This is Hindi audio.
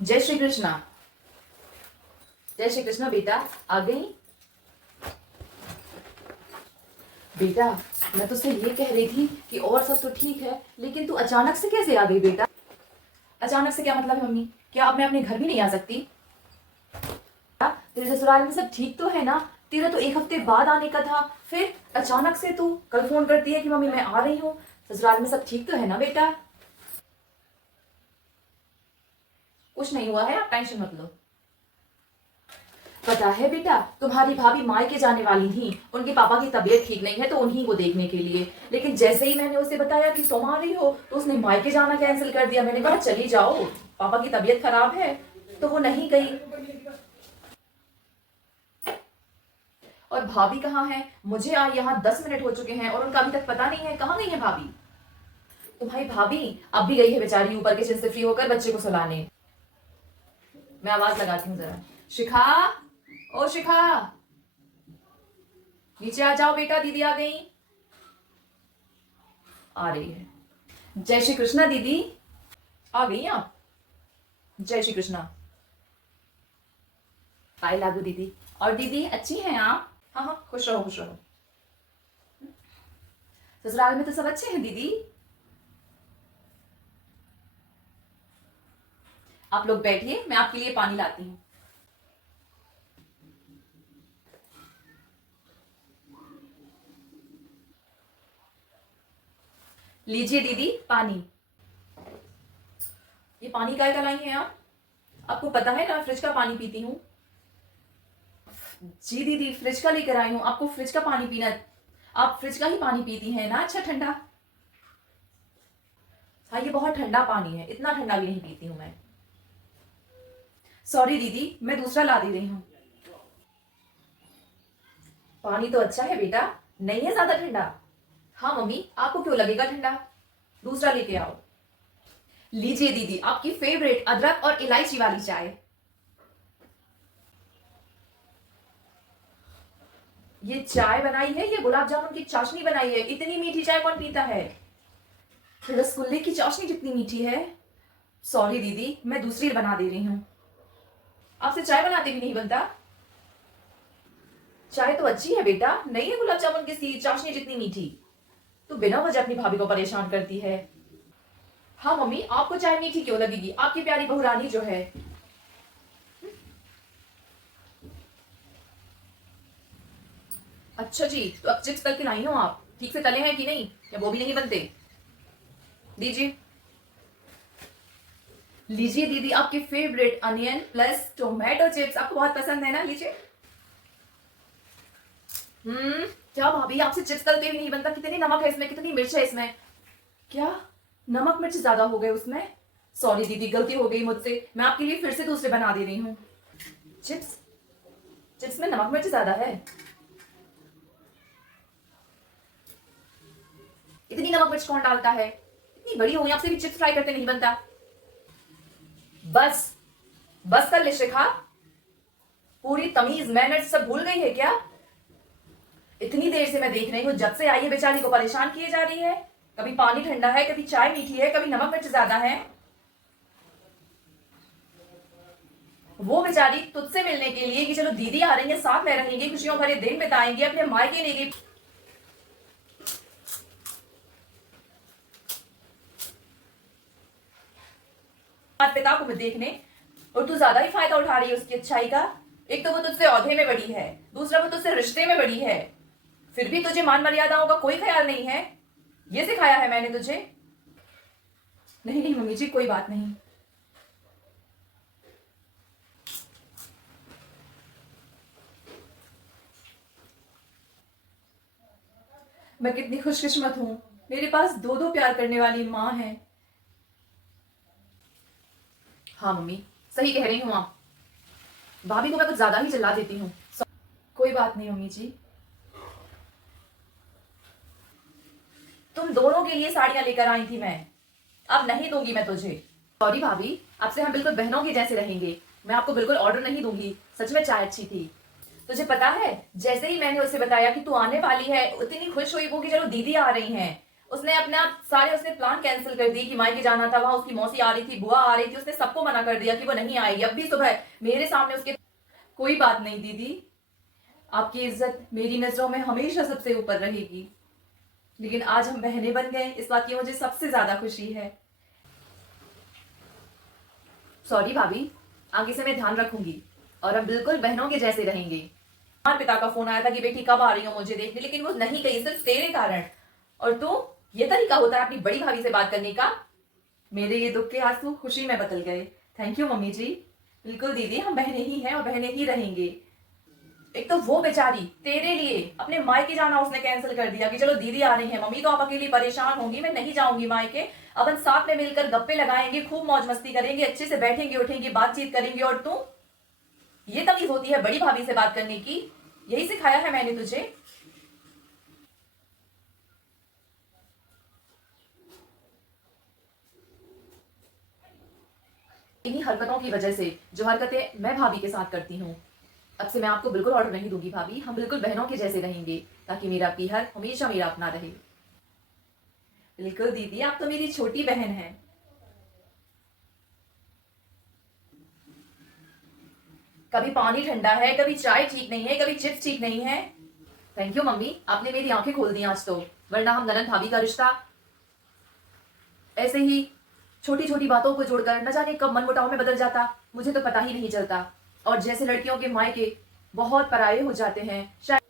जय श्री कृष्णा। जय श्री कृष्णा बेटा, आ गई? बेटा, मैं तुझसे ये कह रही थी कि और सब तो ठीक है, लेकिन तू अचानक से कैसे आ गई बेटा? अचानक से क्या मतलब है मम्मी? क्या अब मैं अपने घर भी नहीं आ सकती? तेरे ससुराल में सब ठीक तो है ना? तेरा तो एक हफ्ते बाद आने का था, फिर अचानक से तू कल फोन करती है कि मम्मी मैं आ रही हूँ। ससुराल में सब ठीक तो है ना बेटा? कुछ नहीं हुआ है, आप टेंशन मत लो। पता है बेटा, तुम्हारी भाभी मायके जाने वाली थी, उनके पापा की तबीयत ठीक नहीं है तो उन्हीं को देखने के लिए। लेकिन जैसे ही मैंने उसे बताया कि तुम आ रही हो तो उसने मायके जाना कैंसिल कर दिया। मैंने कहा चली जाओ, पापा की तबीयत खराब है, तो वो नहीं गई। और भाभी कहाँ है? मुझे आए यहाँ 10 मिनट हो चुके हैं और उनका अभी तक पता नहीं है। कहाँ गई है भाभी? तुम्हारी भाभी अब भी गई है बेचारी ऊपर किचन से फ्री होकर बच्चे को सुलाने। मैं आवाज लगाती हूँ जरा। शिखा, ओ शिखा, नीचे आ जाओ बेटा, दीदी आ गई। आ रही है। जय श्री कृष्णा दीदी। आ गई आप? जय श्री कृष्णा। आए लागू दीदी। और दीदी अच्छी हैं आप? हाँ हाँ, खुश रहो खुश रहो। ससुराल में तो सब अच्छे हैं दीदी। आप लोग बैठिए, मैं आपके लिए पानी लाती हूँ। लीजिए दीदी पानी। ये पानी काय का लाई हैं आप? आपको पता है ना फ्रिज का पानी पीती हूँ। जी दीदी, फ्रिज का लेकर आई हूँ, आपको फ्रिज का पानी पीना। आप फ्रिज का ही पानी पीती हैं ना? अच्छा ठंडा। हाँ, ये बहुत ठंडा पानी है, इतना ठंडा भी नहीं पीती हूँ मैं। सॉरी दीदी, मैं दूसरा ला दे रही हूँ। पानी तो अच्छा है बेटा, नहीं है ज्यादा ठंडा। हाँ मम्मी, आपको क्यों लगेगा ठंडा? दूसरा लेके आओ। लीजिए दीदी, आपकी फेवरेट अदरक और इलायची वाली चाय। ये चाय बनाई है, ये गुलाब जामुन की चाशनी बनाई है। इतनी मीठी चाय कौन पीता है? रसगुल्ले की चाशनी जितनी मीठी है। सॉरी दीदी, मैं दूसरी बना दे रही हूँ। आपसे चाय बनाते भी नहीं बनता? चाय तो अच्छी है बेटा, नहीं है गुलाब जामुन की सी चाशनी जितनी मीठी। तू बिना वजह अपनी भाभी को परेशान करती है। हाँ मम्मी, आपको चाय मीठी क्यों लगेगी? आपकी प्यारी बहुरानी जो है। अच्छा जी, तो अब चिप्स तल के लाई हो आप? ठीक से तले हैं कि नहीं, या वो भी नहीं बनते? दीजिए। लीजिए दीदी, आपके favourite onion plus tomato chips, आपको बहुत पसंद है ना? लीजिए। क्या भाभी, आपसे चिप्स तलते भी नहीं बनता? कितनी नमक है इसमें, कितनी मिर्च है इसमें? क्या नमक मिर्च ज्यादा हो गए उसमें? सॉरी दीदी, गलती हो गई मुझसे, मैं आपके लिए फिर से दूसरे बना दे रही हूँ। चिप्स चिप्स में नमक मिर्च ज्यादा है? इतनी नमक मिर्च कौन डालता है? इतनी बड़ी हो गई, आपसे भी चिप्स फ्राई करते नहीं बनता। बस बस कर ले शिखा, पूरी तमीज मैनर्स सब भूल गई है क्या? इतनी देर से मैं देख रही हूँ, जब से आई है बेचारी को परेशान किए जा रही है। कभी पानी ठंडा है, कभी चाय मीठी है, कभी नमक मिर्च ज्यादा है। वो बेचारी तुझसे मिलने के लिए कि चलो दीदी आ रही है, साथ में रहेंगे, खुशियों भरे दिन बिताएंगे, अपने मायके लेंगे, माता पिता को देखने, और तू ज्यादा ही फायदा उठा रही है उसकी अच्छाई का। एक तो वो तुझसे औहदे में बड़ी है, दूसरा वो तुझसे रिश्ते में बड़ी है, फिर भी तुझे मान मर्यादाओं का कोई ख्याल नहीं है। ये सिखाया है मैंने तुझे? नहीं नहीं मम्मी जी, कोई बात नहीं। मैं कितनी खुशकिस्मत हूं, मेरे पास दो दो प्यार करने वाली माँ है। हाँ मम्मी, सही कह रही हूँ आप। भाभी को मैं कुछ ज्यादा ही चिल्ला देती हूँ। कोई बात नहीं मम्मी जी। तुम दोनों के लिए साड़ियां लेकर आई थी मैं, अब नहीं दूंगी मैं तुझे। सॉरी भाभी, आपसे हम बिल्कुल बहनों के जैसे रहेंगे। मैं आपको बिल्कुल ऑर्डर नहीं दूंगी। सच में चाय अच्छी थी। तुझे पता है, जैसे ही मैंने उसे बताया कि तू आने वाली है, उतनी खुश हुई वो कि चलो दीदी आ रही हैं। उसने अपना सारे उसने प्लान कैंसिल कर दिए कि मायके जाना था, वहां उसकी मौसी आ रही थी, बुआ आ रही थी, उसने सबको मना कर दिया कि वो नहीं आएगी। अब भी सुबह मेरे सामने उसके कोई बात नहीं दीदी, आपकी इज्जत मेरी नजरों में हमेशा सबसे ऊपर रहेगी। लेकिन आज हम बहनें बन गए, इस बात की मुझे सबसे ज्यादा खुशी है। सॉरी भाभी, आगे से मैं ध्यान रखूंगी और हम बिल्कुल बहनों के जैसे रहेंगे। हमारे पिता का फोन आया था कि बेटी कब आ रही हो मुझे देखने, लेकिन वो नहीं गई सिर्फ तेरे कारण। और तू, ये तरीका होता है अपनी बड़ी भाभी से बात करने का? मेरे ये दुख के आंसू खुशी में बदल गए। थैंक यू मम्मी जी। बिल्कुल दीदी, हम बहनें ही हैं और बहनें ही रहेंगे। एक तो वो बेचारी तेरे लिए अपने मायके जाना उसने कैंसिल कर दिया कि चलो दीदी आ रही है, मम्मी तो आप अकेली परेशान होंगी, मैं नहीं जाऊंगी मायके, अपन साथ में मिलकर गप्पे लगाएंगे, खूब मौज मस्ती करेंगे, अच्छे से बैठेंगे उठेंगे, बातचीत करेंगे। और तू, ये तमीज होती है बड़ी भाभी से बात करने की? यही सिखाया है मैंने तुझे? इन्हीं हरकतों की वजह से, जो हरकतें मैं भाभी के साथ करती हूँ, अब से मैं आपको बिल्कुल ऑर्डर नहीं दूंगी भाभी, हम बिल्कुल बहनों के जैसे रहेंगे, ताकि मेरा पीहर हमेशा मेरा अपना रहे। बिल्कुल दीदी, आप तो मेरी छोटी बहन है। कभी पानी ठंडा है, कभी चाय ठीक नहीं है, कभी चिप्स ठीक नहीं है। थैंक यू मम्मी, आपने मेरी आंखें खोल दी आज तो, वरना हम ननद भाभी का रिश्ता ऐसे ही छोटी छोटी बातों को जोड़कर न जाने कब मनमुटाव में बदल जाता, मुझे तो पता ही नहीं चलता। और जैसे लड़कियों के मायके बहुत पराये हो जाते हैं, शायद